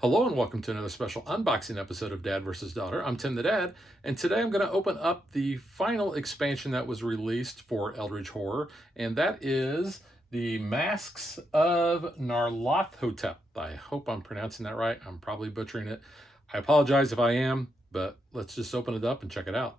Hello and welcome to another special unboxing episode of Dad vs. Daughter. I'm Tim the Dad, and today I'm going to open up the final expansion that was released for Eldritch Horror, and that is the Masks of Nyarlathotep. I hope I'm pronouncing that right. I'm probably butchering it. I apologize if I am, but let's just open it up and check it out.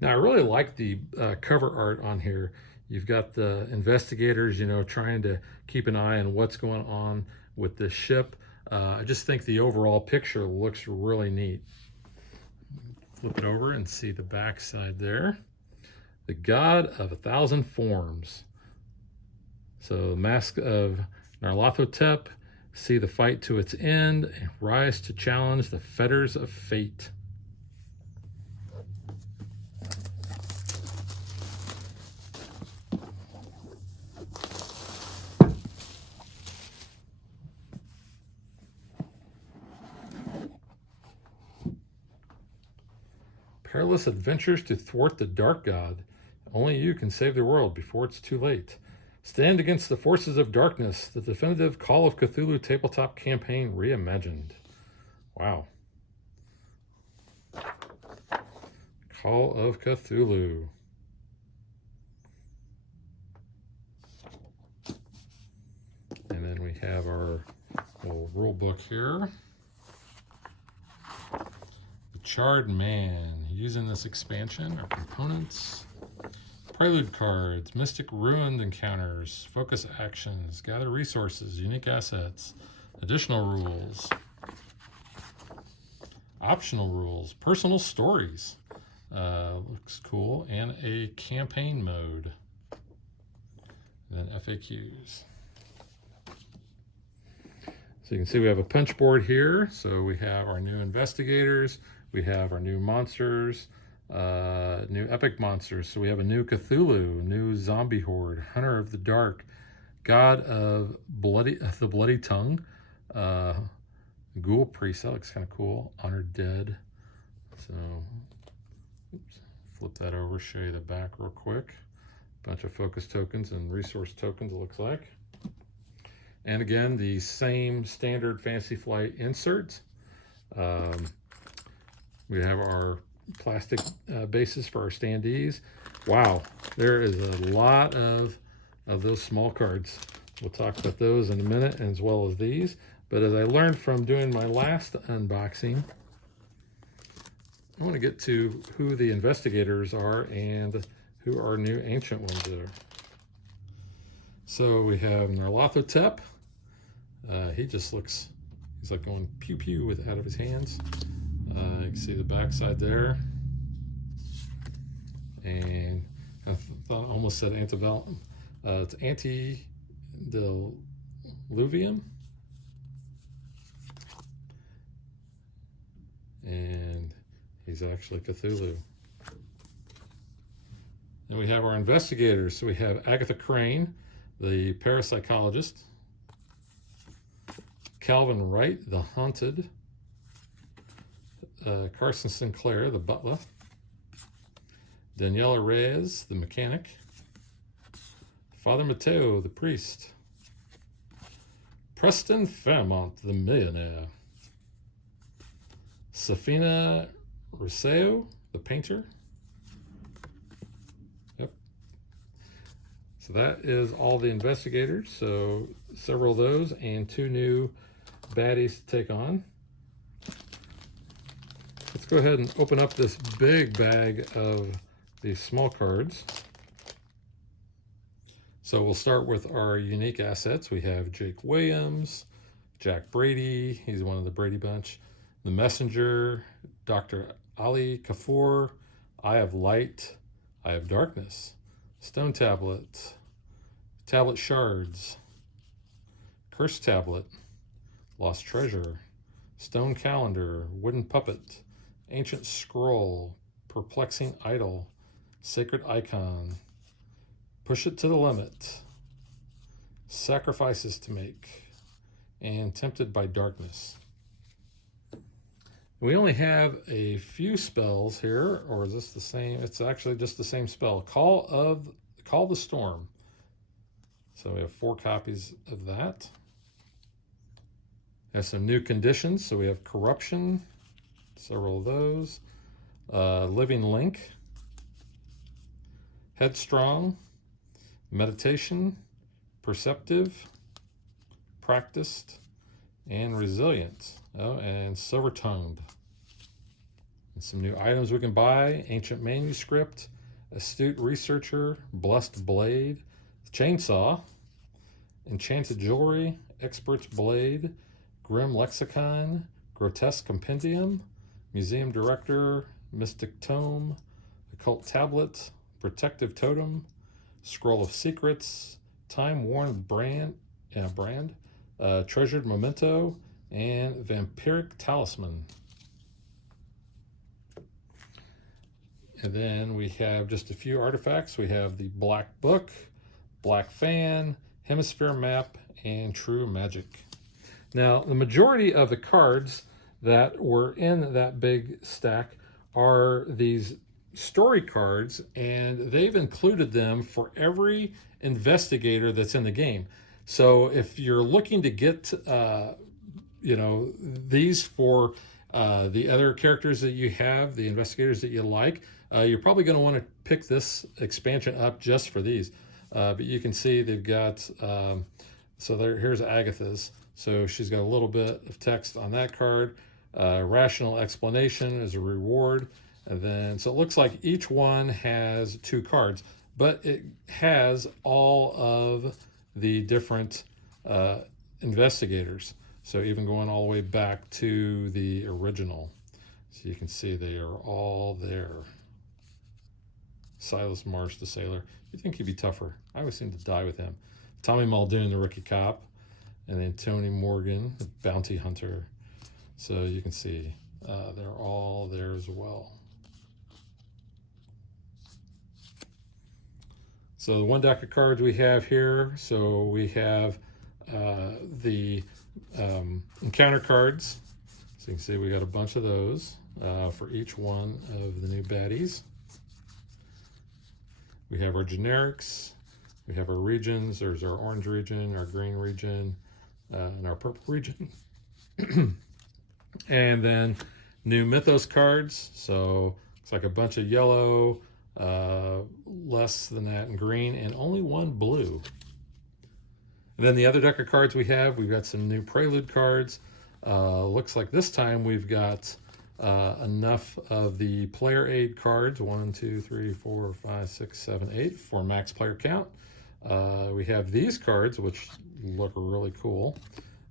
Now, I really like the cover art on here. You've got the investigators, trying to keep an eye on what's going on with this ship. I just think the overall picture looks really neat. Flip it over and see the back side there. The God of 1,000 Forms. So, Mask of Nyarlathotep, see the fight to its end, and rise to challenge the fetters of fate. Perilous adventures to thwart the Dark God. Only you can save the world before it's too late. Stand against the forces of darkness. The definitive Call of Cthulhu tabletop campaign reimagined. Wow. Call of Cthulhu. And then we have our little rule book here. The Charred Man. Using this expansion are components. Prelude Cards, Mystic Ruined Encounters, Focus Actions, Gather Resources, Unique Assets, Additional Rules, Optional Rules, Personal Stories, looks cool, and a Campaign Mode, and then FAQs. So you can see we have a punch board here, so we have our new investigators, we have our new monsters, new epic monsters. So we have a new Cthulhu, new zombie horde, Hunter of the Dark, God of the Bloody Tongue, Ghoul Priest. That looks kind of cool. Honored Dead. So, oops, flip that over, show you the back real quick. Bunch of focus tokens and resource tokens, it looks like. And again, the same standard Fantasy Flight insert. We have our plastic bases for our standees. Wow, there is a lot of those small cards. We'll talk about those in a minute, as well as these. But as I learned from doing my last unboxing, I want to get to who the investigators are and who our new ancient ones are. So we have Nyarlathotep. He just looks, he's like going pew pew with out of his hands. You can see the backside there. And I thought I almost said antebellum. It's antediluvium. And he's actually Cthulhu. Then we have our investigators. So we have Agatha Crane, the parapsychologist. Calvin Wright, the haunted. Carson Sinclair, the butler. Daniela Reyes, the mechanic. Father Mateo, the priest. Preston Fairmont, the millionaire. Safina Rousseau, the painter. Yep. So that is all the investigators. So several of those and two new baddies to take on. Let's go ahead and open up this big bag of these small cards. So we'll start with our unique assets. We have Jake Williams, Jack Brady, he's one of the Brady bunch, the Messenger, Dr. Ali Kafur, Eye of Light, Eye of Darkness, Stone Tablet, Tablet Shards, Curse Tablet, Lost Treasure, Stone Calendar, Wooden Puppet, Ancient Scroll, Perplexing Idol, Sacred Icon, Push It to the Limit, Sacrifices to Make, and Tempted by Darkness. We only have a few spells here, or is this the same? It's actually just the same spell. Call the Storm. So we have 4 copies of that. We have some new conditions. So we have Corruption, several of those. Living Link, Headstrong, Meditation, Perceptive, Practiced, and Resilient. Oh, and Silver-Tongued. And some new items we can buy: Ancient Manuscript, Astute Researcher, Blessed Blade, Chainsaw, Enchanted Jewelry, Expert's Blade, Grim Lexicon, Grotesque Compendium, Museum Director, Mystic Tome, Occult Tablet, Protective Totem, Scroll of Secrets, Time-Worn Brand, Treasured Memento, and Vampiric Talisman. And then we have just a few artifacts. We have the Black Book, Black Fan, Hemisphere Map, and True Magic. Now, the majority of the cards that were in that big stack are these story cards, and they've included them for every investigator that's in the game. So if you're looking to get these for the other characters that you have, the investigators that you like, you're probably going to want to pick this expansion up just for these. But you can see they've got, here's Agatha's. So she's got a little bit of text on that card. Rational explanation is a reward. And then, so it looks like each one has 2 cards, but it has all of the different investigators. So even going all the way back to the original. So you can see they are all there. Silas Marsh, the sailor. You'd think he'd be tougher. I always seem to die with him. Tommy Muldoon, the rookie cop. And then Tony Morgan, the bounty hunter. So you can see they're all there as well. So the 1 deck of cards we have here. So we have the encounter cards. So you can see we got a bunch of those for each one of the new baddies. We have our generics. We have our regions. There's our orange region, our green region, and our purple region. And then new Mythos cards. So it's like a bunch of yellow, less than that in green, and only 1 blue. And then the other deck of cards we've got some new Prelude cards. Looks like this time we've got enough of the player aid cards, 1, 2, 3, 4, 5, 6, 7, 8 for max player count. We have these cards, which look really cool.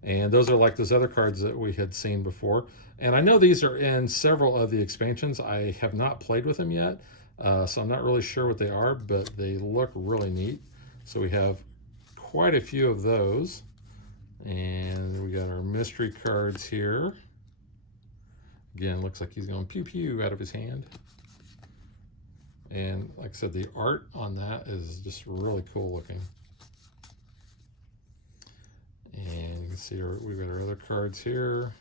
And those are like those other cards that we had seen before. And I know these are in several of the expansions. I have not played with them yet, so I'm not really sure what they are, but they look really neat. So we have quite a few of those. And we got our mystery cards here. Again, looks like he's going pew pew out of his hand. And like I said, the art on that is just really cool looking. And you can see we've got our other cards here.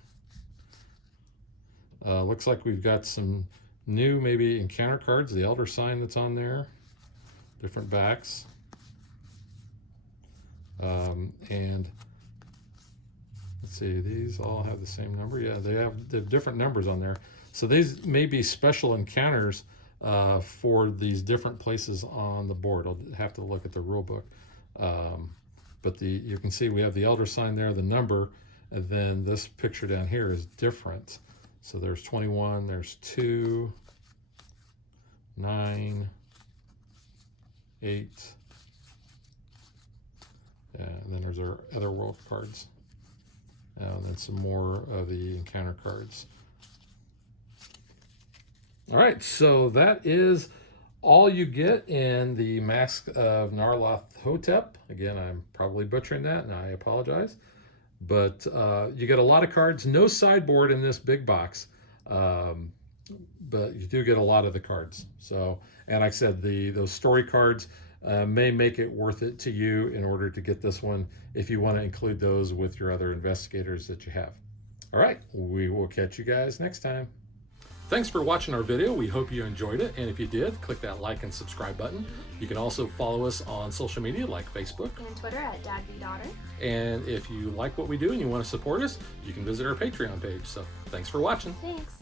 Looks like we've got some new maybe encounter cards, the Elder Sign that's on there, different backs. And let's see, these all have the same number. Yeah, they have different numbers on there. So these may be special encounters for these different places on the board. I'll have to look at the rule book. But you can see we have the Elder Sign there, the number, and then this picture down here is different. So there's 21, there's 2, 9, 8, and then there's our other world cards. And then some more of the encounter cards. All right, so that is all you get in the Mask of Nyarlathotep. Again, I'm probably butchering that, and I apologize. But you get a lot of cards. No sideboard in this big box, but you do get a lot of the cards. So, and like I said, those story cards, may make it worth it to you in order to get this one if you want to include those with your other investigators that you have. All right, we will catch you guys next time. Thanks for watching our video. We hope you enjoyed it. And if you did, click that like and subscribe button. You can also follow us on social media like Facebook and Twitter at DadBeDaughter. And if you like what we do and you want to support us, you can visit our Patreon page. So thanks for watching. Thanks.